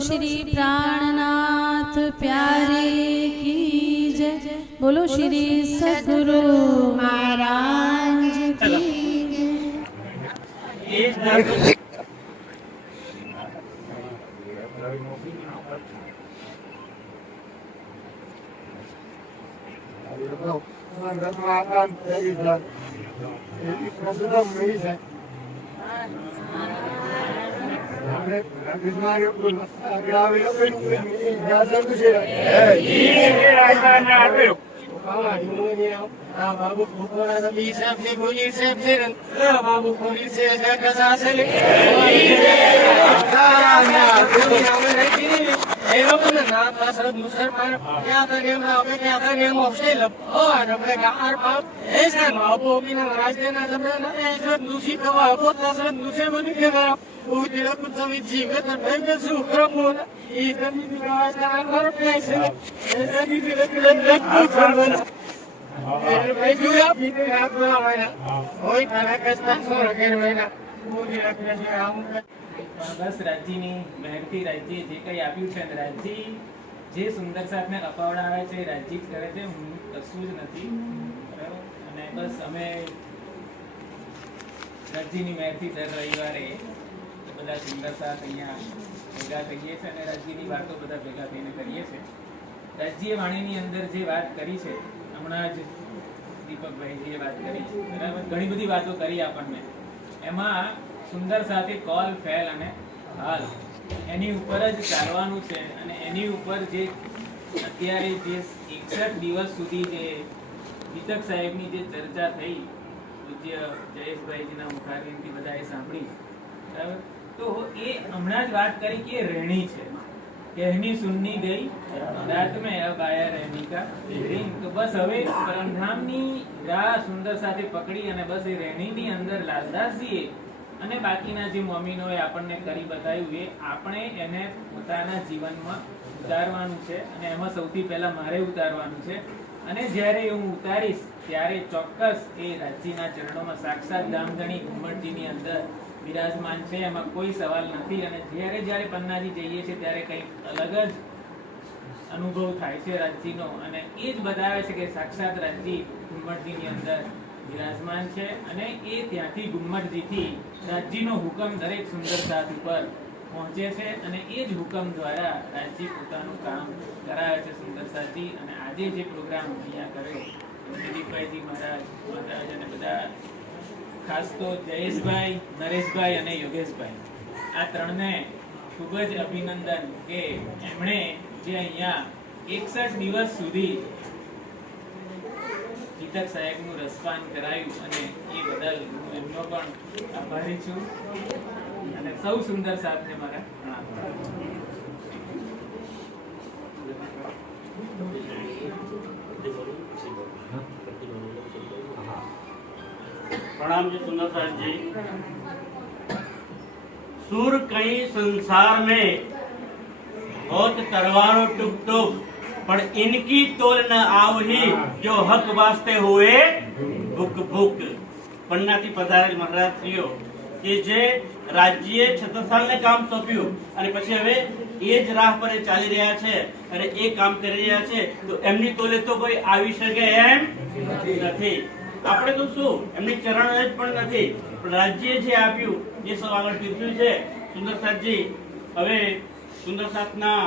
श्री प्राणनाथ प्यारे की जय। बोलो श्री सद्गुरु महाराज की जय। बाबू बाबू पुलिस मुसलमान क्या करें क्या करें मुश्किल और अपने कार पाप ऐसा बाबू बिना रास्ते ना जमना ऐसा दूसरी दवा को तसर दूसरे बन के करो वो तेरा कुछ भी जीवित है सुखर मोना इधर भी विकास का हर पैसे ऐसा भी तेरे लग बना भाई जो आप भी आप ना आना कोई तरह का स्पॉन्सर रखे रहना वो तेरा कैसे आऊं बस રાજ્યની મહેરથી રાજ્ય જે કંઈ આપ્યું છે રાજ્ય જે સુંદર સાથને અપાવડાવે છે રાજ્ય જ કરે છે હું કશું જ નથી બરાબર અને બસ અમે રાજ્યની મહેરથી દર રવિવારે બધા સુંદર સાથ અહીંયા ભેગા થઈએ છીએ અને રાજ્યની વાતો બધા ભેગા થઈને કરીએ છીએ રાજ્ય વાણીની અંદર જે વાત કરી છે હમણાં જ દીપકભાઈજીએ વાત કરી બરાબર ઘણી બધી વાતો કરી આપણને એમાં સુંદર સાથે કોલ ફેલ અને હાલ એની ઉપર જ ચાલવાનું છે અને એની ઉપર જે અત્યારે જે 61 દિવસ સુધી જે દીપક સાહેબની જે ચર્ચા થઈ પૂજ્ય જયેશભાઈજીના મુખારબિંદથી બધાએ સાંભળી બરાબર તો એ હમણાં જ વાત કરી કે રહેણી છે कहनी सुननी गई रात में अब आया रहनी का दिन तो बस હવે પરમધામની રાહ સુંદર સાથે પકડી અને બસ એ રહેણીની અંદર લાલદાસજીએ અને બાકીના જે મમ્મીનોએ આપણને કરી બતાવ્યું એ આપણે એને પોતાના જીવનમાં ઉતારવાનું છે અને એમાં સૌથી પહેલા મારે ઉતારવાનું છે અને જ્યારે હું ઉતારીશ ત્યારે ચોક્કસ એ રાજ્યના ચરણોમાં સાક્ષાત દામગણી ઘુમટજીની અંદર વિરાજમાન છે એમાં કોઈ સવાલ નથી અને જ્યારે જ્યારે પન્નાજી જઈએ છીએ ત્યારે કંઈક અલગ જ અનુભવ થાય છે રાજ્યનો અને એ જ બતાવે છે કે સાક્ષાત રાજ્ય ઘુમટજીની અંદર વિરાજમાન છે અને એ ત્યાંથી ઘુમટજીથી રાજ્યનો હુકમ દરેક સુંદર સાથ ઉપર પહોંચે છે અને એ જ હુકમ દ્વારા રાજ્ય પોતાનું કામ કરાવે છે સુંદર સાથી અને આજે જે પ્રોગ્રામ અહીંયા કર્યો દિલીપભાઈજી મહારાજ અને બધા ખાસ તો જયેશભાઈ નરેશભાઈ અને યોગેશભાઈ આ ત્રણને ખૂબ જ અભિનંદન કે એમણે જે અહીંયા 61 દિવસ સુધી દીપક સાહેબનું રસપાન કરાયું અને એ બદલ હું એમનો પણ આભારી છું અને સૌ સુંદર સાહેબને મારા प्रणाम जी सुंदर साहब जी। सुर कई संसार में बहुत तरवारों टुक टुक पर इनकी तोल न आवही जो हक वास्ते हुए भूक भूक पन्नाથી પધારેલ મહારાજશ્રીઓ કે જે રાજ્યે છત્રસાલને કામ સોંપ્યું અને પછી હવે એ જ રાહ પર ચાલી રહ્યા છે અને એ કામ કરી રહ્યા છે તો એમની તોલે તો કોઈ આવી શકે એમ નથી આપણે તો શું એમની ચરણ જ પણ નથી પણ રાજ્ય જે આપ્યું જે સૌ આગળ કીધું છે સુંદર સાથજી હવે સુંદર સાથના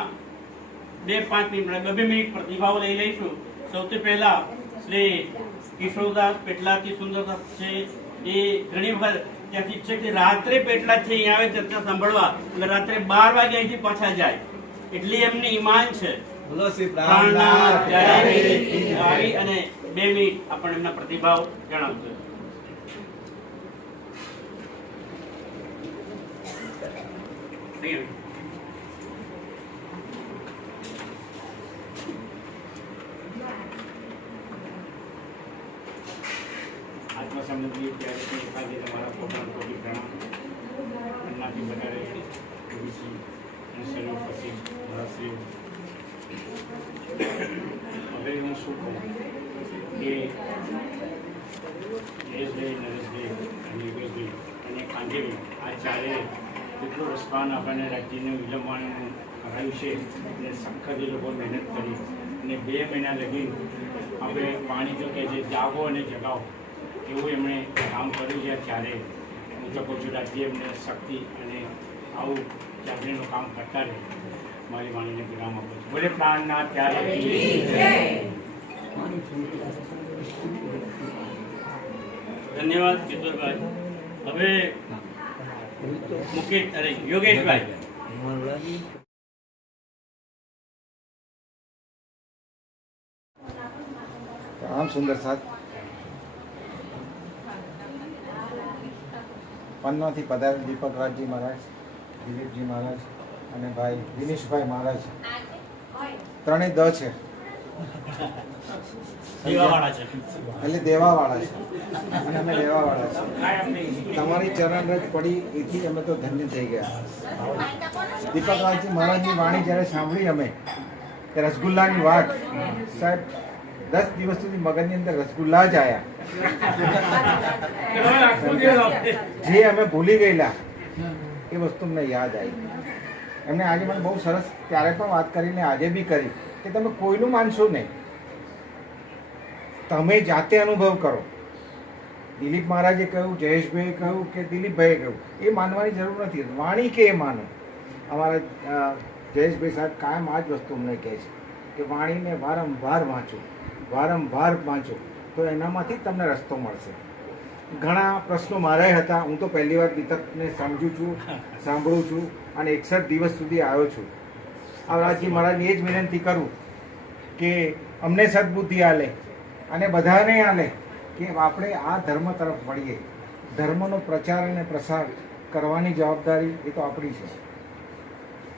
2-5 મિનિટ પ્રતિભાવ લઈ લઈશું સૌથી પહેલા શ્રી કિશોરદાસ પેટલાથી સુંદર સાથ છે એ ઘણી વખત ત્યાંથી છે કે રાત્રે પેટલાથી અહીં આવે ચર્ચા સાંભળવા એટલે રાત્રે 12 વાગે અહીંથી પાછા જાય એટલી એમની ઈમાન છે બોલો શ્રી પ્રાણનાથ જય અને 2 મિનિટ આપણે એમના પ્રતિભાવ જણાવજો આત્મસંબંધી ત્યારે સાથે તમારા પોતાના કોટી પ્રણામ એમનાથી વધારે ઋષિ અને સર્વપતિ મહાશ્રીઓ હવે હું શું કહું કે જયેશભાઈ નરેશભાઈ અને યોગેશભાઈ અને કાંજેભાઈ આ ચારે કેટલું રસપાન આપણને રાજ્યને વિલંબવાનું ભરાયું છે અને સખત એ લોકો મહેનત કરી અને 2 મહિના લગી આપણે પાણી તો કહે છે જાગો અને જગાવો એવું એમણે કામ કર્યું છે. ત્યારે હું તો કહું છું રાજ્ય એમને શક્તિ અને આવું જાગરીનું કામ કરતા રહે. મારી વાણીને વિરામ આપું છું. બોલે પ્રાણનાથ ત્યારે ધન્યવાદ કિશોરભાઈ. હવે યોગેશભાઈ. પ્રણામ સુંદર સાથ. પન્નાથી પધારેલ દીપક રાજજી મહારાજ, દિલીપજી મહારાજ અને ભાઈ દિનેશભાઈ મહારાજ, ત્રણેય દ છે એટલે દેવાવાળા છે અને અમે લેવાવાળા છે. તમારી ચરણ રજ પડી એથી અમે તો ધન્ય થઈ ગયા. દીપક રાજજી મહારાજની વાણી જ્યારે સાંભળી અમે કે રસગુલ્લાની વાત, સાહેબ 10 દિવસ સુધી મગજની અંદર રસગુલ્લા જ આવ્યા. જે અમે ભૂલી ગયેલા એ વસ્તુ અમને યાદ આવી. એમને આજે મને બહુ સરસ ત્યારે પણ વાત કરીને આજે બી કરી કે તમે કોઈનું માનશો નહીં, તમે જાતે અનુભવ કરો. દિલીપ મહારાજે કહ્યું, જયેશભાઈએ કહ્યું કે દિલીપભાઈએ કહ્યું, એ માનવાની જરૂર નથી. વાણી કે એ માનો. અમારા જયેશભાઈ સાહેબ કાયમ આ જ વસ્તુ અમને કહે છે કે વાણીને વારંવાર વાંચો, વારંવાર વાંચો તો એનામાંથી જ તમને રસ્તો મળશે. ઘણા પ્રશ્નો મારા હતા. હું તો પહેલી વાર દીપકને સમજું છું, સાંભળું છું અને 61 દિવસ સુધી આવ્યો છું. આ રાજજી મહારાજને એ જ વિનંતી કરું કે અમને સદબુદ્ધિ આલે અને બધાને આલે કે આપણે આ ધર્મ તરફ વળીએ. ધર્મનો પ્રચાર અને પ્રસાર કરવાની જવાબદારી એ તો આપણી છે.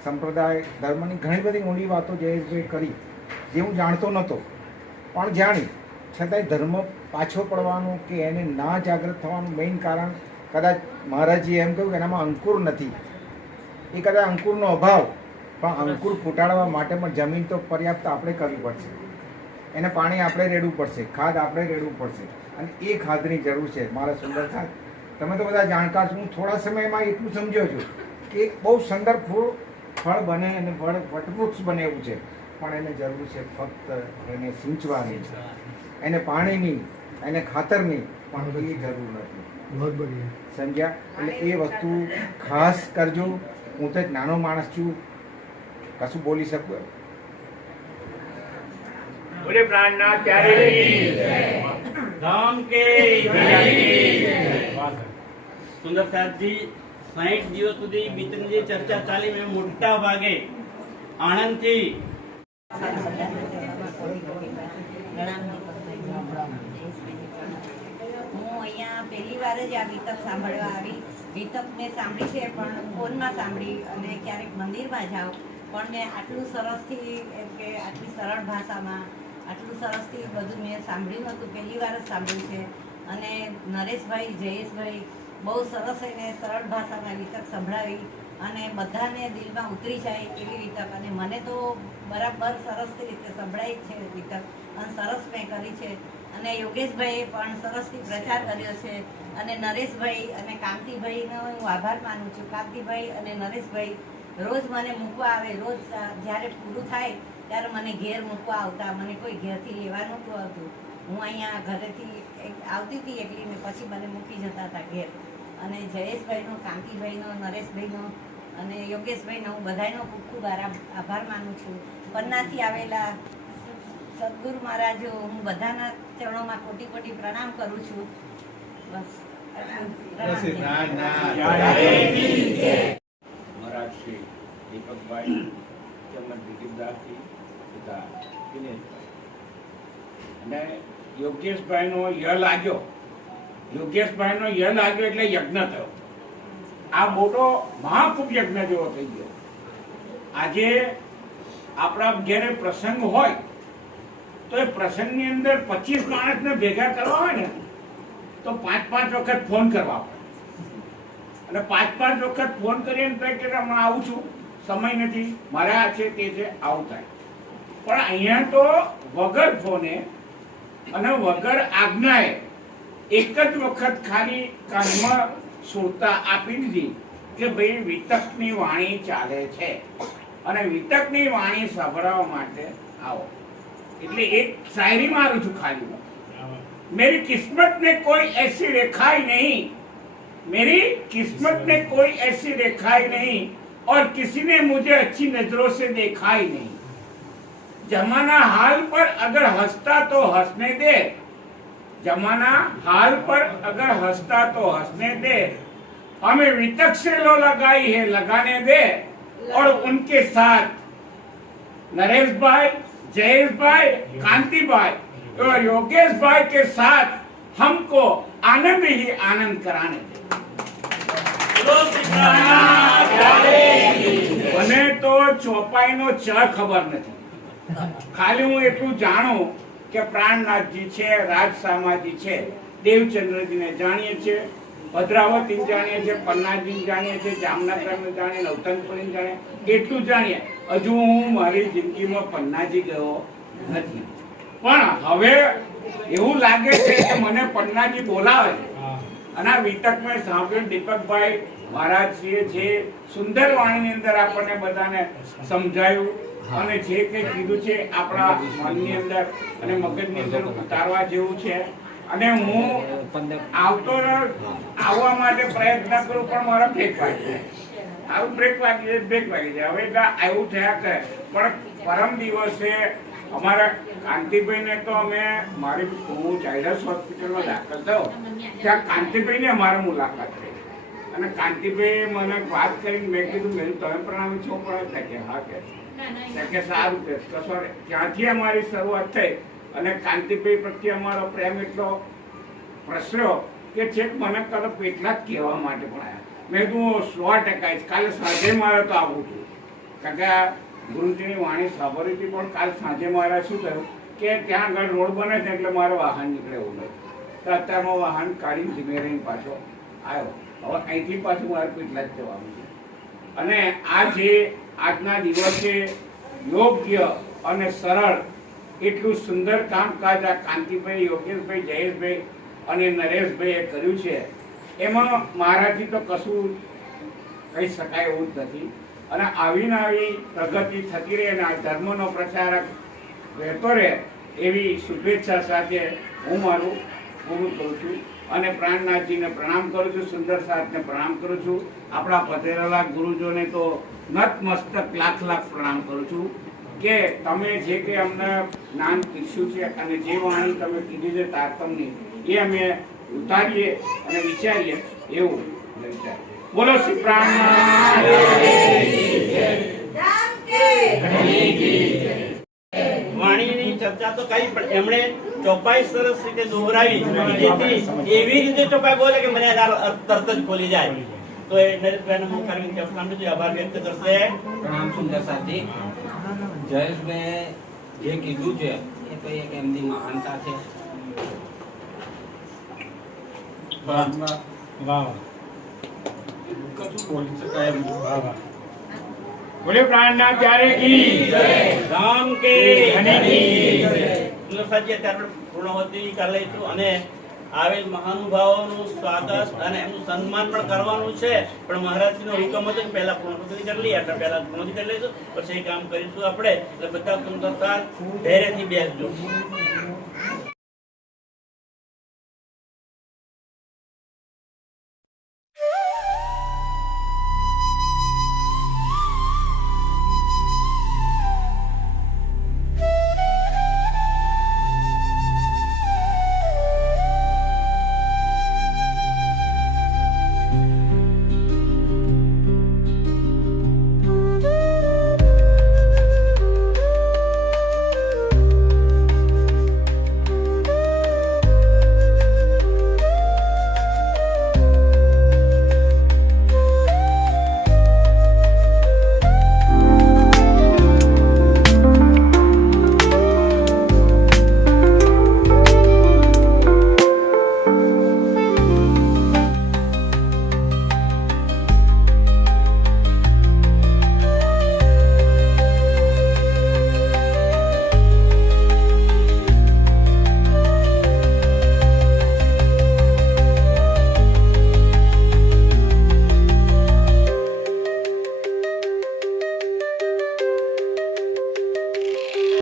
સંપ્રદાય ધર્મની ઘણી બધી ઊંડી વાતો જયેશભાઈ કરી જે હું જાણતો નહોતો પણ જાણી. છતાંય ધર્મ પાછો પડવાનું કે એને ના જાગૃત થવાનું મેઇન કારણ કદાચ મહારાજજીએ એમ કહ્યું કે એનામાં અંકુર નથી. એ કદાચ અંકુરનો અભાવ, પણ અંકુર ફૂટાડવા માટે પણ જમીન તો પર્યાપ્ત આપણે કરવી પડશે. એને પાણી આપણે રેડવું પડશે, ખાદ આપણે રેડવું પડશે અને એ ખાદની જરૂર છે. મારા સુંદર સાહેબ, તમે તો બધા જાણકાર છો. હું થોડા સમયમાં એટલું સમજ્યો છું કે બહુ સુંદર ફળ બને અને વટવૃક્ષ બને એવું છે, પણ એને જરૂર છે ફક્ત એને સિંચવાની, એને પાણીની, એને ખાતરની, પણ એ જરૂર નથી. સમજ્યા? એટલે એ વસ્તુ ખાસ કરજો. હું તો એક નાનો માણસ છું, કશું બોલી શકું. બોલે પ્રાણનાથ ત્યારે ધામ કે સુંદર સાહેબજી 60 દિવસ સુધી મિત્રની જે ચર્ચા ચાલી મેં મોટા ભાગે આણંદથી હું અહીંયા પહેલી વાર જ આ વિતક સાંભળવા આવી. વિતક મેં સાંભળી છે પણ ફોનમાં સાંભળી અને ક્યારેક મંદિરમાં જાઉં, પણ મેં આટલું સરસથી એમ કે આટલી સરળ ભાષામાં આટલું સરસથી બધું મેં સાંભળ્યું નહોતું. પહેલી વાર જ સાંભળ્યું છે. અને નરેશભાઈ, જયેશભાઈ બહુ સરસ એને સરળ ભાષામાં વિતક સંભળાવી અને બધાને દિલમાં ઉતરી જાય એવી વિતક. અને મને તો બરાબર સરસ રીતે સંભળાય છે વિતક અને સરસ મેં કરી છે. અને યોગેશભાઈએ પણ સરસથી પ્રચાર કર્યો છે. અને નરેશભાઈ અને કાંતિભાઈનો હું આભાર માનું છું. કાંતિભાઈ અને નરેશભાઈ રોજ મને મૂકવા આવે. રોજ જ્યારે પૂરું થાય ત્યારે મને ઘેર મૂકવા આવતા. મને કોઈ ઘેરથી લેવા નહોતું આવતું. હું અહીંયા ઘરેથી આવતી હતી એકલી ને પછી મને મૂકી જતા હતા ઘેર. અને જયેશભાઈનો, કાંતિભાઈનો, નરેશભાઈનો અને યોગેશભાઈનો હું બધાનો ખૂબ ખૂબ આભાર માનું છું. પન્નાથી આવેલા સદગુરુ મહારાજો, હું બધાના ચરણોમાં કોટી કોટી પ્રણામ કરું છું. બસ મહારાજ શ્રી દીપકભાઈ તેમજ દિલીપદાસજી તથા દિનેશભાઈ અને યોગેશભાઈનો ય લાગ્યો એટલે યજ્ઞ થયો. આ મોટો મહાકુંભ યજ્ઞ જેવો થઈ ગયો. આજે આપણા ઘેરે પ્રસંગ હોય તો એ પ્રસંગની અંદર 25 માણસને ભેગા કરવા હોય ને તો 5-5 વખત ફોન કરવા પડે. અને 5-5 વખત ફોન કરીને તો કે હમણાં આવું છું, સમય નથી, મારે આ છે તે છે, આવું થાય. પણ અહીંયા તો વગર ફોને અને વગર આજ્ઞાએ એક જ વખત ખાલી કાનમાં સુરતા આપી દીધી કે ભાઈ વિતકની વાણી ચાલે છે. અને વિતકની વાણી સાંભળવા માટે આવો. એટલે એક શાયરી મારું છું ખાલી, मेरी किस्मत में कोई ऐसी रेखाई नहीं, मेरी किस्मत में कोई ऐसी रेखाई नहीं, और किसी ने मुझे अच्छी नजरों से देखा ही नहीं. जमाना हाल पर अगर हंसता तो हंसने दे, जमाना हाल पर अगर हंसता तो हंसने दे, हमें वितक से लो लगाई है लगाने दे. और उनके साथ नरेश भाई, जयेश भाई, कांति भाई और योगेश भाई के साथ हमको आनंद ही आनंद कराने दे. મને તો ચોપાઈનો ચ ખબર નથી, ખાલી હું એટલું જાણું કે પ્રાણનાથજી છે, રાજસામાજી છે, દેવચંદ્રજીને જાણીએ છીએ, ભદ્રાવતીને જાણીએ છીએ, પન્નાજીને જાણીએ છીએ, જામનગરને જાણીએ, નવતનપુરીને જાણીએ, એટલું જાણીએ. હજુ હું મારી જિંદગીમાં પન્નાજી ગયો નથી, પણ હવે એવું લાગે છે કે મને પન્નાજી બોલાવે. અને આ વિતક મેં સાંભળ્યું દીપકભાઈ મહારાજશ્રીએ જે સુંદર વાણીની અંદર આપણને બધાને સમજાયું અને જે કંઈ કીધું છે આપણા મનની અંદર અને મગજની અંદર ઉતારવા જેવું છે. અને હું આવવા માટે પ્રયત્ન કરું પણ મારા બ્રેક વાગી જાય, આવું બ્રેક વાગી જાય. હવે એવું થયા કરે. પણ પરમ દિવસે અમારા કાંતિભાઈને તો અમે હું ચાઇલ્ડ્સ હોસ્પિટલમાં દાખલ થયો, ત્યાં કાંતિભાઈને અમારી મુલાકાત થઈ અને કાંતિભાઈ મને વાત કરીને મેં કીધું તમે પ્રણામી છો? પણ કે હા કે સારું કે કશો. ત્યાંથી અમારી શરૂઆત થઈ અને કાંતિભાઈ પ્રત્યે અમારો પ્રેમ એટલો પ્રસર્યો કે છેક મને કદાચ એટલા જ કહેવા માટે પણ આવ્યા. મેં કીધું 100% કાલે સાંજે મારે તો આવવું હતું, કારણ કે ગુરુજીની વાણી સાંભળી હતી. પણ કાલ સાંજે મારે શું થયું કે ત્યાં આગળ રોડ બને છે એટલે મારે વાહન નીકળે એવું નથી, તો અત્યારમાં વાહન કાઢીને ધીમે રહીને પાછો આવ્યો. હવે અહીંથી પાછું મારે કેટલા જ જવાનું છે. અને આ જે આજના દિવસે યોગ્ય અને સરળ એટલું સુંદર કામકાજ આ કાંતિભાઈ, યોગેશભાઈ, જયેશભાઈ અને નરેશભાઈએ કર્યું છે, એમાં મારાથી તો કશું કહી શકાય એવું જ નથી. અને આવીને આવી પ્રગતિ થતી રહે અને આ ધર્મનો પ્રચારક રહેતો રહે એવી શુભેચ્છા સાથે હું મારું પૂરું કરું છું અને પ્રાણનાથજીને પ્રણામ કરું છું, સુંદર સાથને પ્રણામ કરું છું, આપણા પધરેલા ગુરુજોને તો નતમસ્તક લાખ પ્રણામ કરું છું કે તમે જે કંઈ અમને જ્ઞાન પીરસ્યું છે અને જે વાણી તમે કીધી છે તારતમની, એ અમે ઉતારીએ અને વિચારીએ એવું વિચારીએ. બોલો શ્રી પ્રાણનાથ. વાણીની ચર્ચા તો કરી પણ એમણે ચોપાઈ સરસ રીતે દોહરાવી, જેથી એવી રીતે ચોપાઈ બોલે કે મને તરત જ ખોલી જાય. તો એ નરેશભાઈને હું કરીને આભાર વ્યક્ત કરશે. પ્રણામ સુંદર સાથી. જયેશભાઈ જે કીધું છે એ તો એક એમની મહાનતા છે. બોલે પ્રાણનાથ ત્યારે કી રામ કે પૂર્ણવતી કરી લઈશું અને આવેલ મહાનુભાવોનું સ્વાગત અને એમનું સન્માન પણ કરવાનું છે. પણ મહારાજજીનો હુકમ હતો કે પહેલા પૂર્ણવતી કરી લઈએ, એટલે પહેલા પૂર્ણવતી કરી લઈશું, પછી કામ કરીશું આપણે. એટલે બધા ધૈર્યથી બેસજો.